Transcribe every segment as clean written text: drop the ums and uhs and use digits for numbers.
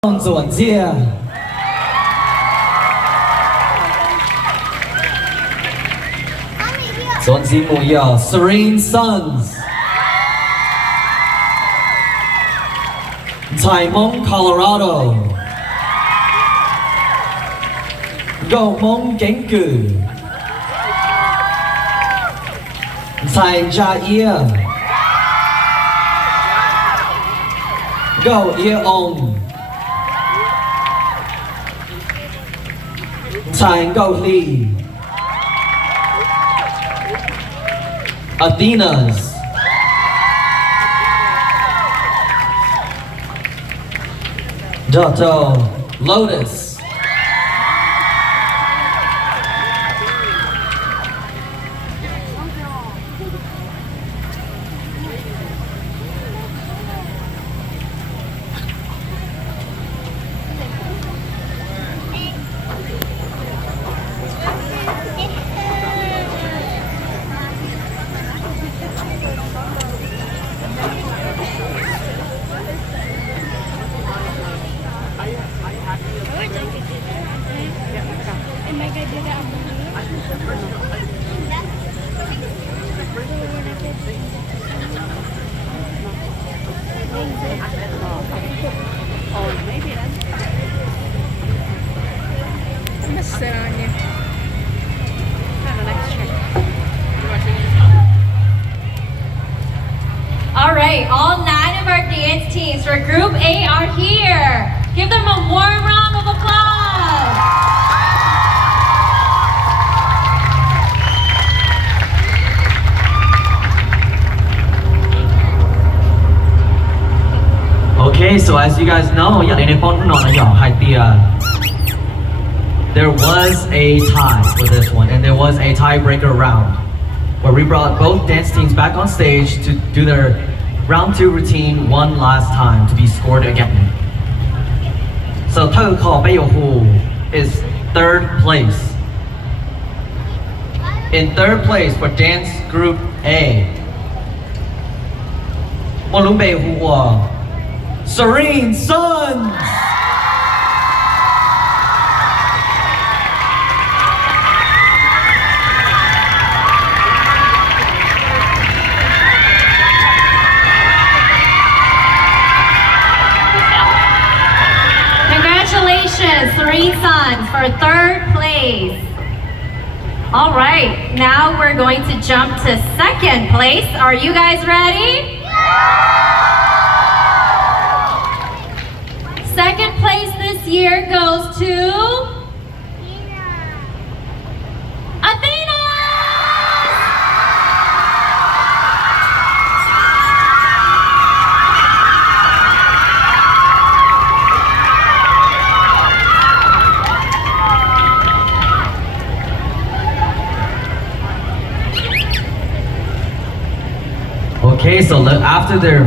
ส่วนเจียส่วนสีหมูยอ Serene Sons Hmong Colorado Go Hmong Cảnh Cử Gia Ia Go Ia Ông Go Lee Athenas Doto Lotus Sit on you. Have an extra. All right, all 9 of our dance teams for Group A are here. Give them a warm round of applause. Okay, so as you guys know, there was a tie for this one, and there was a tiebreaker round where we brought both dance teams back on stage to do their round 2 routine one last time to be scored again. So Tau is 3rd place. In 3rd place for dance group A, Serene Sons! Congratulations, Serene Sons, for 3rd place. All right, now we're going to jump to 2nd place. Are you guys ready? 2nd place this year goes to Athena! Okay, so after they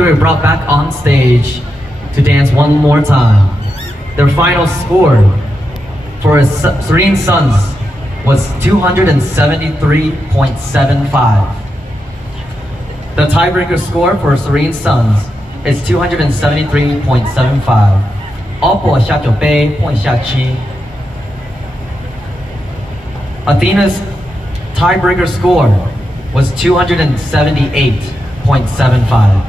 were brought back on stage to dance one more time, their final score for Serene Sons was 273.75. The tiebreaker score for Serene Sons is 273.75. Athena's tiebreaker score was 278.75.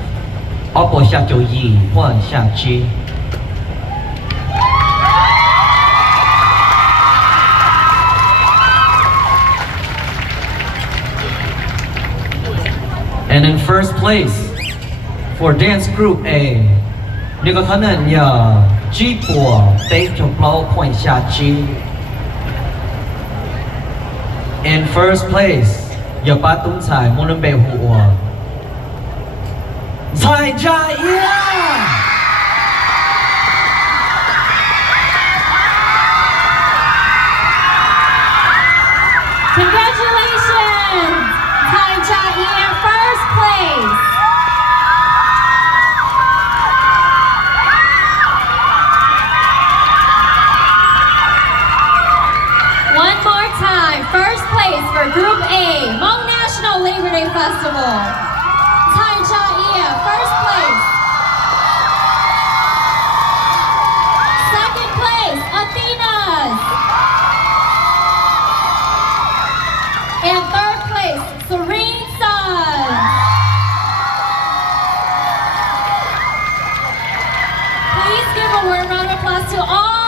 And in 1st place for dance group A, in 1st place, Gia Ia! Congratulations, Gia Ia, 1st place. One more time, 1st place for Group A, Hmong National Labor Day Festival. Gia Ia, 1st place. applause to all